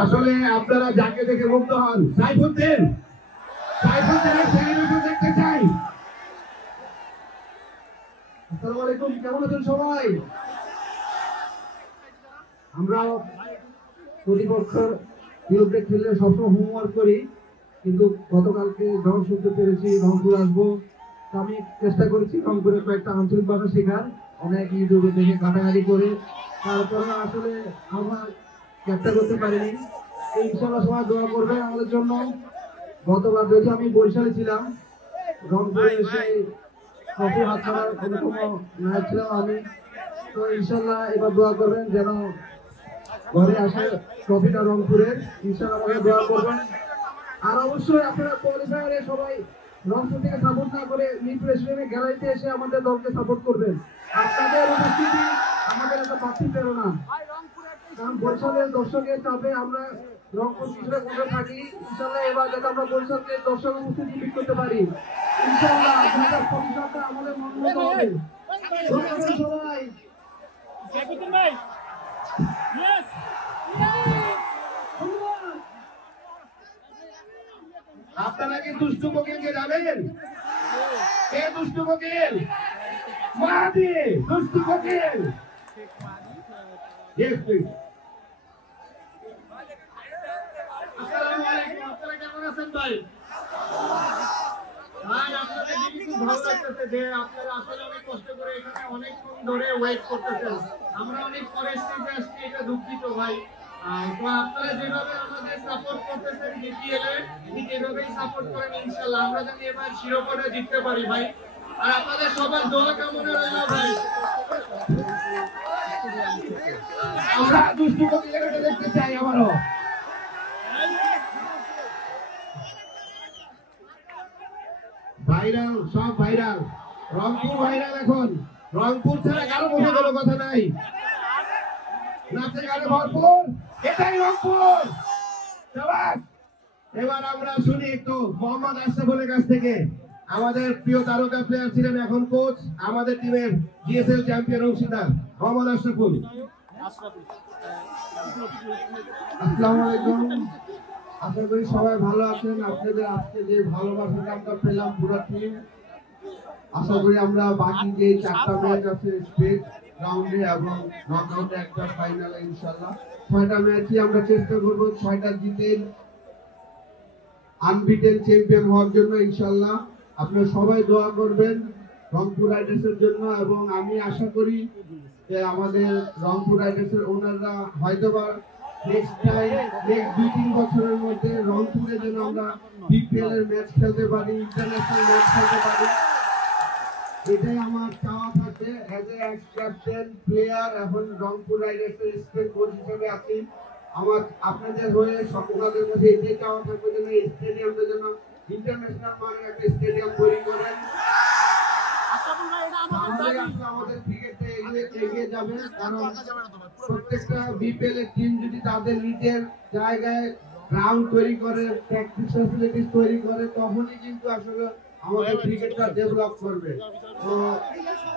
আসলে আপনারা যাকে দেখে মুগ্ধ হন, সাইফুদ্দিন সাইফুদ্দিনের সেলিব্রেশন দেখতে চাই। আসসালামু আলাইকুম, কেমন আছেন সবাই? আমরা প্রতিপক্ষের বিরুদ্ধে খেললে সবসময় হোমওয়ার্ক করি, কিন্তু গতকালকে যখন শুনতে পেরেছি রংপুর আসবো, আমি চেষ্টা করেছি রংপুরে কয়েকটা আঞ্চলিক ভাষা শেখার, অনেক ইউটিউবে দেখে ঘাটাঘাটি করে, তারপরে আসলে আমার চেষ্টা করতে পারিনি। ইনশাআল্লাহ সবাই দোয়া করবে আমাদের জন্য। গতবার যেহেতু আমি বরিশালে ছিলাম, রংপুরে এসে ট্রফি হাত ছাড়ার অন্যতম নায়ক ছিলাম আমি। তো ইনশাআল্লাহ এবার দোয়া করবেন যেন ঘরে আসে ট্রফিটা রংপুরের। ইনশাআল্লাহ আমাকে দোয়া করবেন। আর অবশ্যই আপনারা কোয়ালিফায়ারে সবাই রংপুর থেকে সাপোর্ট না করে মিরপুর স্টেডিয়ামে গ্যালারিতে এসে আমাদের দলকে সাপোর্ট করবেন। আপনাদের উপস্থিতি আমাদের একটা বাড়তি প্রেরণা, কারণ বরিশালের দর্শকের চাপে আমরা রংপুর কিছুটা কমে থাকি। ইনশাআল্লাহ এবার যাতে আমরা বরিশালকে দর্শক উপস্থিতি ফিট করতে পারি। ইনশাআল্লাহ 2025 সালটা আমাদের মন মতো হবে। ধন্যবাদ সবাই। আপনারা কি দুষ্টু কোকিলকে জানেন? কে দুষ্টু কোকিল? মাদি দুষ্টু কোকিল। Yes, please. আসসালামু আলাইকুম, আপনারা কেমন আছেন ভাই? ভাই আপনাদের দেখে খুব ভালো লাগতেছে যে আপনারা আসলে অনেক কষ্ট করে এখানে অনেকক্ষণ ধরে ওয়েট করতেছেন। আমরা অনেক পরে স্টেজে আসছি, এটা দুঃখিত ভাই। তো আপনারা যেভাবে আমাদের সাপোর্ট করতেছেন বিপিএল-এ, ঠিক এভাবেই সাপোর্ট করেন। ইনশাআল্লাহ আমরা জানি এবার শিরোপাটা জিততে পারি ভাই। আর আপনাদের সবার দোয়া কামনা রইল ভাই। আমরা দুষ্টু কোকিলকে দেখতে চাই আবারও। ভাইরাল, সব ভাইরাল, রংপুর ভাইরাল এখন। রংপুর ছাড়া কারো মুখে কোনো কথা নাই, নাচে গানে ভরপুর, এটাই রংপুর। এবার আমরা শুনি একটু মোহাম্মদ আশরাফুলের কাছ থেকে। আমাদের প্রিয় তারকা প্লেয়ার ছিলেন, এখন কোচ, আমাদের টিমের জিএসএল চ্যাম্পিয়ন অংশীদার মোহাম্মদ আশরাফুল। আসসালামু আলাইকুম, আশা করি সবাই ভালো আছেন। আপনাদের আজকে যে ভালোবাসাটা আমরা পেলাম পুরো টিম, আশা করি আমরা বাকি যে 4টা ম্যাচ আছে স্টেট রাউন্ডে এবং নকআউটে একটা ফাইনালে, ইনশাআল্লাহ 6টা ম্যাচই আমরা চেষ্টা করব 6টা জিতে আনবিটেন চ্যাম্পিয়ন হওয়ার জন্য। ইনশাআল্লাহ আপনারা সবাই দোয়া করবেন রংপুর রাইডার্সের জন্য, এবং আমি আশা করি যে আমাদের রংপুর রাইডার্সের ওনাররা হয়তোবা নেক্সট 2-3 বছরের মধ্যে রংপুরে যেন আমরা বিপিএল এর ম্যাচ খেলতে পারি, ইন্টারন্যাশনাল ম্যাচ খেলতে পারি, এটাই আমার চাওয়া থাকে। As a x captain player এখন রংপুর রাইডার্সের স্টেট কোচ হিসেবে আছি, আমার আপনাদের হয়ে সকলের মধ্যে এটাই চাওয়া থাকবে যেন এই স্টেডিয়ামটা যেন ইন্টারন্যাশনাল মানের একটা স্টেডিয়াম তৈরি করেন। আমাদের ক্রিকেটে এগিয়ে যাবে, কারণ প্রত্যেকটা বিপিএল এর টিম যদি তাদের নিজের জায়গায় গ্রাউন্ড তৈরি করে, প্র্যাকটিস ফ্যাসিলিটিস তৈরি করে, তখনই কিন্তু আসলে আমাদের ক্রিকেটটা ডেভেলপ করবে। তো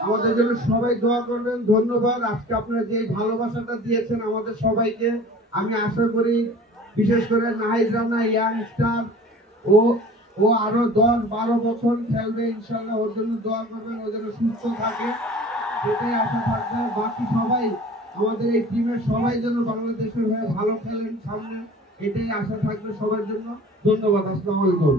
আমাদের জন্য সবাই দোয়া করবেন। ধন্যবাদ। আজকে আপনারা যে ভালোবাসাটা দিয়েছেন আমাদের সবাইকে, আমি আশা করি বিশেষ করে নাহিদ রানা ইয়াংস্টার, ও আরো 10-12 বছর খেলবে ইনশাআল্লাহ। ওর জন্য দোয়া করবেন, ও যেন সুস্থ থাকে, এটাই আশা থাকবে। বাকি সবাই আমাদের এই টিমের সবাই যেন বাংলাদেশের হয়ে ভালো খেলেন সামনে, এটাই আশা থাকবে সবার জন্য। ধন্যবাদ। আসসালামু আলাইকুম।